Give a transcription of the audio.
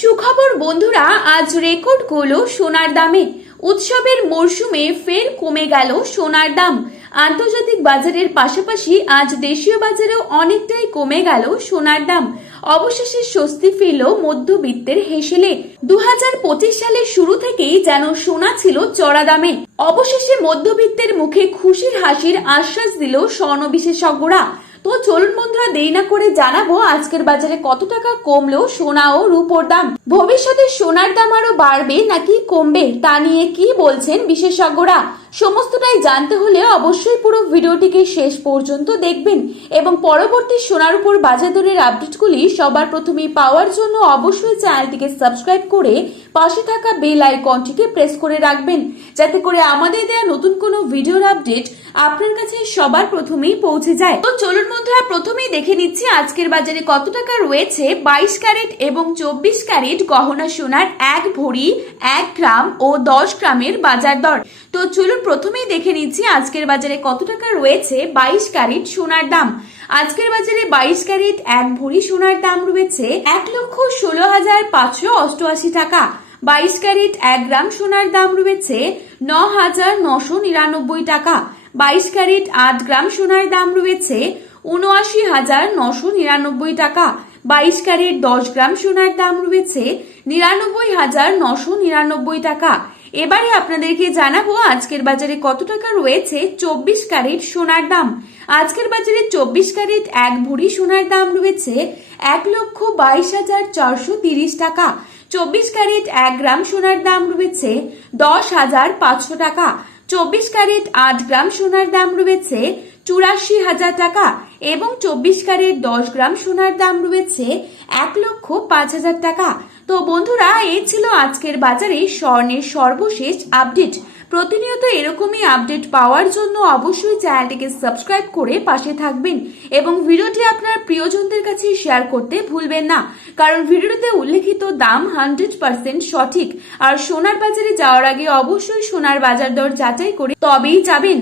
সুখবর, বন্ধুরা, আজ রেকর্ড করল সোনার দামে। উৎসবের মরশুমে ফের কমে গেল সোনার দাম। আন্তর্জাতিক বাজারের পাশাপাশি আজ দেশীয় বাজারেও অনেকটাই কমে গেল সোনার দাম। অবশেষে স্বস্তি ফিরল মধ্যবিত্তের হেসেলে। দু হাজার পঁচিশ সালের শুরু থেকেই যেন সোনা ছিল চড়া দামে। অবশেষে মধ্যবিত্তের মুখে খুশির হাসির আশ্বাস দিল স্বর্ণ বিশেষজ্ঞরা তো চলুন বন্ধুরা, দেরি না করে জানাব আজকের বাজারে কত টাকা কমলো সোনা ও রূপোর দাম। ভবিষ্যতে সোনার দাম আরও বাড়বে নাকি কমবে, তা নিয়ে কি বলছেন বিশেষজ্ঞরা? সমস্তটাই জানতে হলে অবশ্যই পুরো ভিডিওটিকে শেষ পর্যন্ত দেখবেন এবং পরবর্তী সোনার উপর বাজার দরের আপডেটগুলি সবার প্রথমেই পাওয়ার জন্য অবশ্যই চ্যানেলটিকে সাবস্ক্রাইব করে পাশে থাকা বেল আইকনটিকে প্রেস করে রাখবেন, যাতে করে আমাদের দেওয়া নতুন কোনো ভিডিওর আপডেট আপনার কাছে সবার প্রথমেই পৌঁছে যায়। তো চলুন বন্ধুরা, প্রথমেই দেখে নিচ্ছি আজকের বাজারে কত টাকা রয়েছে, বাইশ ক্যারেট এবং চব্বিশ ক্যারেট গহনা সোনার এক ভরি, এক গ্রাম ও দশ গ্রামের বাজার দর। তো চলুন প্রথমেই দেখে নিচ্ছি আজকের বাজারে কত টাকা রয়েছে বাইশ ক্যারেট সোনার দাম। আজকের বাজারে বাইশ ক্যারেট, এক ভরি সোনার দাম রয়েছে এক লক্ষ ষোলো হাজার পাঁচশো অষ্টআশি টাকা। বাইশ ক্যারেট, এক গ্রাম সোনার দাম রয়েছে ন হাজার নশো নিরানব্বই টাকা। বাইশ ক্যারেট, আট গ্রাম সোনার দাম রয়েছে উনআশি হাজার নশো নিরানব্বই টাকা। বাইশ ক্যারেট দশ গ্রাম সোনার দাম রয়েছে নিরানব্বই হাজার নশো নিরানব্বই টাকা। এবারে আপনাদেরকে জানাব আজকের বাজারে কত টাকা রয়েছে চব্বিশ ক্যারেট সোনার দাম। আজকের বাজারে চব্বিশ ক্যারেট এক ভরি সোনার দাম রয়েছে এক লক্ষ বাইশ হাজার চারশো তিরিশ টাকা। চব্বিশ ক্যারেট এক গ্রাম সোনার দাম রয়েছে দশ হাজার পাঁচশো টাকা। চব্বিশ ক্যারেট আট গ্রাম সোনার দাম রয়েছে চুরাশি হাজার টাকা এবং চব্বিশ ক্যারেট দশ গ্রাম সোনার দাম রয়েছে এক লক্ষ পাঁচ হাজার টাকা। তো বন্ধুরা এই ছিল আজকের বাজারে স্বর্ণের সর্বশেষ আপডেট। প্রতিনিয়ত এরকমই আপডেট পাওয়ার জন্য অবশ্যই চ্যানেলটিকে সাবস্ক্রাইব করে পাশে থাকবেন এবং ভিডিওটি আপনার প্রিয়জনদের কাছে শেয়ার করতে ভুলবেন না। কারণ ভিডিওতে উল্লেখিত দাম হান্ড্রেড পার্সেন্ট সঠিক। আর সোনার বাজারে যাওয়ার আগে অবশ্যই সোনার বাজার দর যাচাই করে তবেই যাবেন।